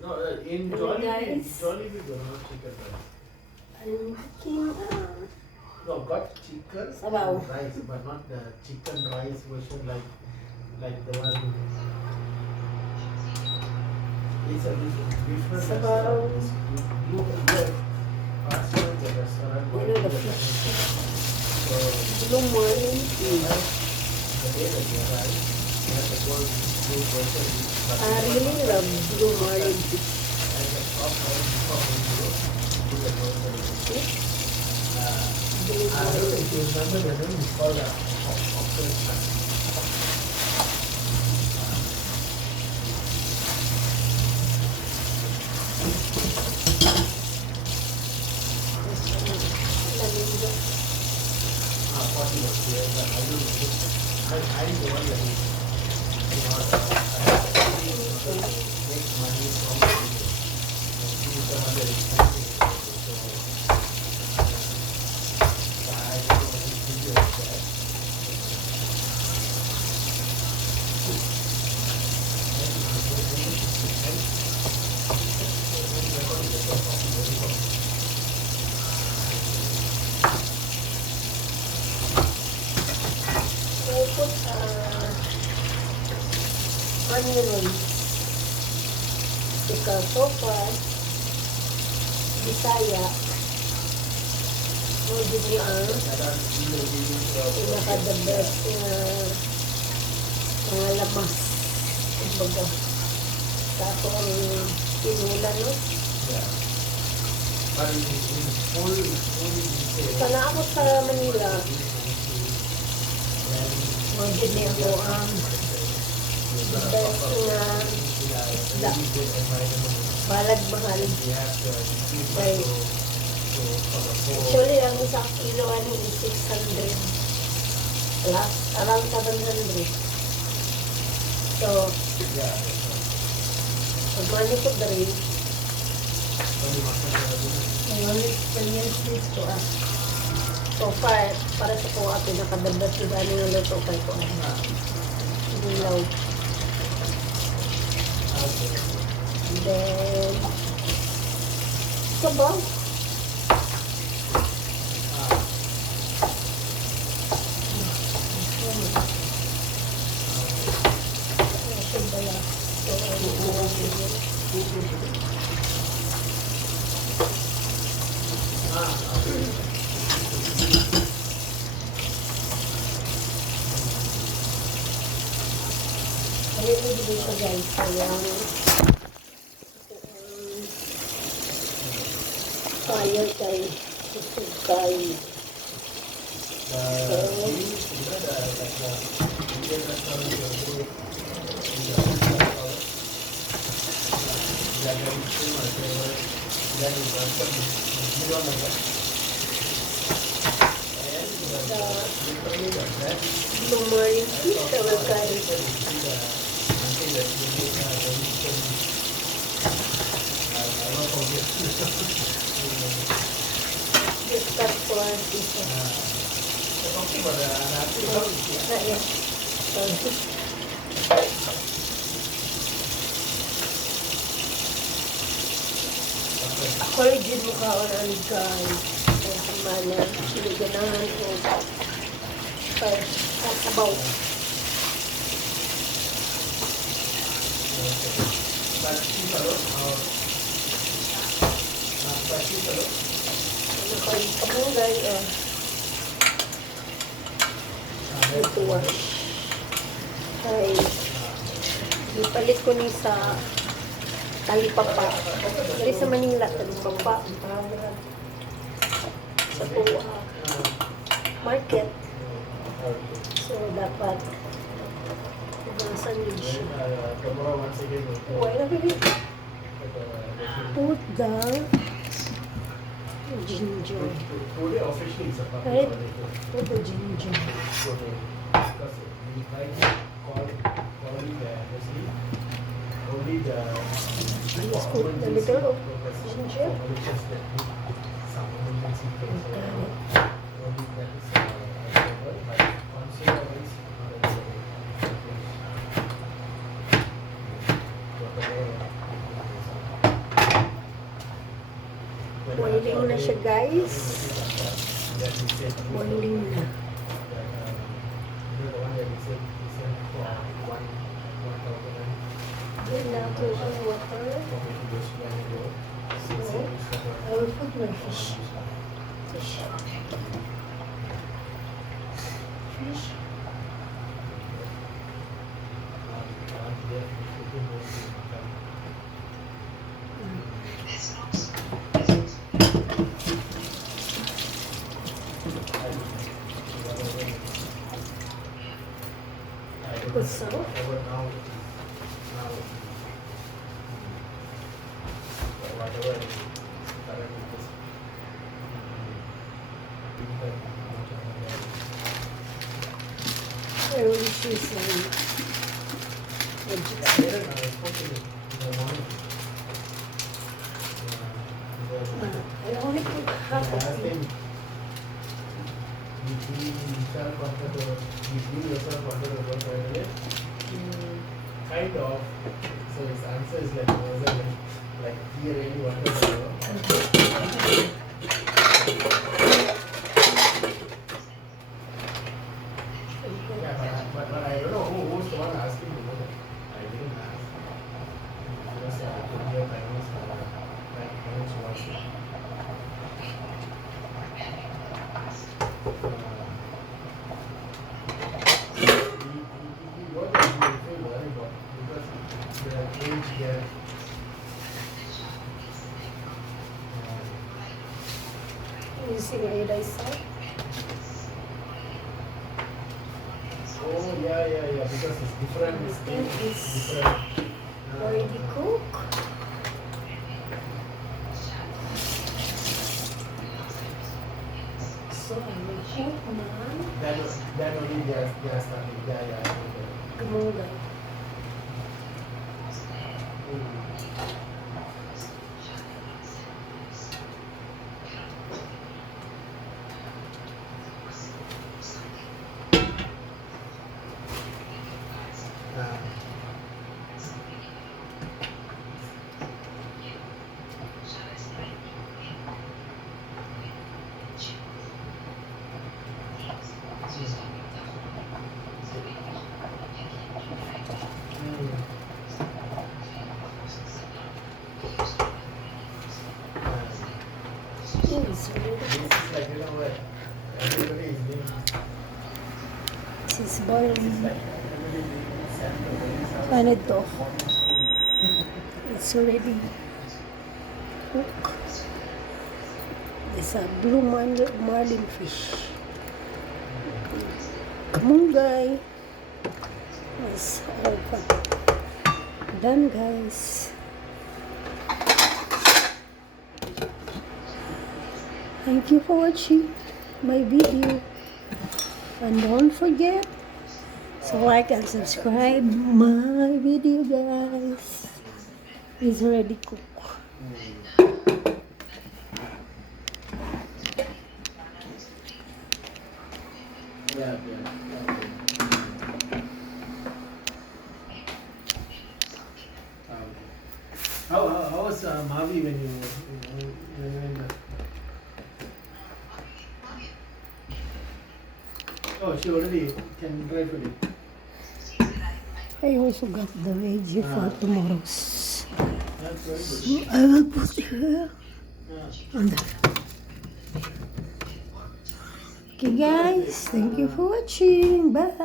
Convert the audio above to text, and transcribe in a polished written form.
No, in Hello, Jollibee, guys. Jollibee don't have chicken rice. I'm cooking No, got chicken sabaw. and rice, but not the chicken rice version like the one. It's a different Sabaw. restaurant. You have asked for the restaurant. You know the fish. So Blue morning tea. the day that you arrive, you have to go blue version. I really love blue morning tea. And the top right before we go to the grocery. Blue I don't know morning if you remember the name. It's called Octopus. tea. 40 years, but I don't know. I'm the one that is make money from the video. He is the one that is making it. So I don't know what his video is there. I put onion rings because so far, Bisaya, mo din niya ang pinaka-the best na mga lamas. Kumbaga, sa ako ang pinula, no? Yeah. But in full Sana ako sa Manila, mo din niya ako ang the best na isda. Balag mahal. Right. Actually, ang isang kilo ano is 600 plus, around 700. So, pag-money ko na rin, may experience this ko so far, para sa ko pinakadabat yung ano yung luto kay ko Nilaw. And then, sabaw. Ayun yung dito guys, sayang. Fire kay susukay. Lumayan kita guys. Just cut for this one. Ako rin din mukha ko na guys. Kaya kamana, siniganahan ko. First, sasabaw. Kamungay, ito ay ipalit ko ni sa talipapa. Dari sa Manila, talipapa. Sa Tuwa market. So, dapat ugasan yun siya. Uway na bigay. Put the ginger. Right? Put the ginger. Just put a little of ginger. Boiling na siya, guys. Boiling na. Then now to add water. So, I will put my fish. Fish. Fish. Put salt. I will choose I only put half of it. Kind of. So his answer is like wasn't like he really wanted to know. Yeah, but I don't know who's the one asking to know that. I didn't ask. Just I could hear my nose like parents watching. Using iodized salt. Oh yeah, because it's different. It's different. Already cooked. So I will put my Then only they are starting. Yeah. gamunggay. It's ready. Like what? Everybody is doing. This is boiling. Everybody And it off. It's already cooked. It's a blue marlin fish. Kamunggay. It's all done, guys. Thank you for watching my video. And don't forget to like and subscribe my video, guys. It's already cooked. Yeah. How was Mavi when you were in the... Oh, she already can drive with it. I also got the veggie for tomorrow's. That's very So I will put here good. on the... Okay, guys. Thank you for watching. Bye.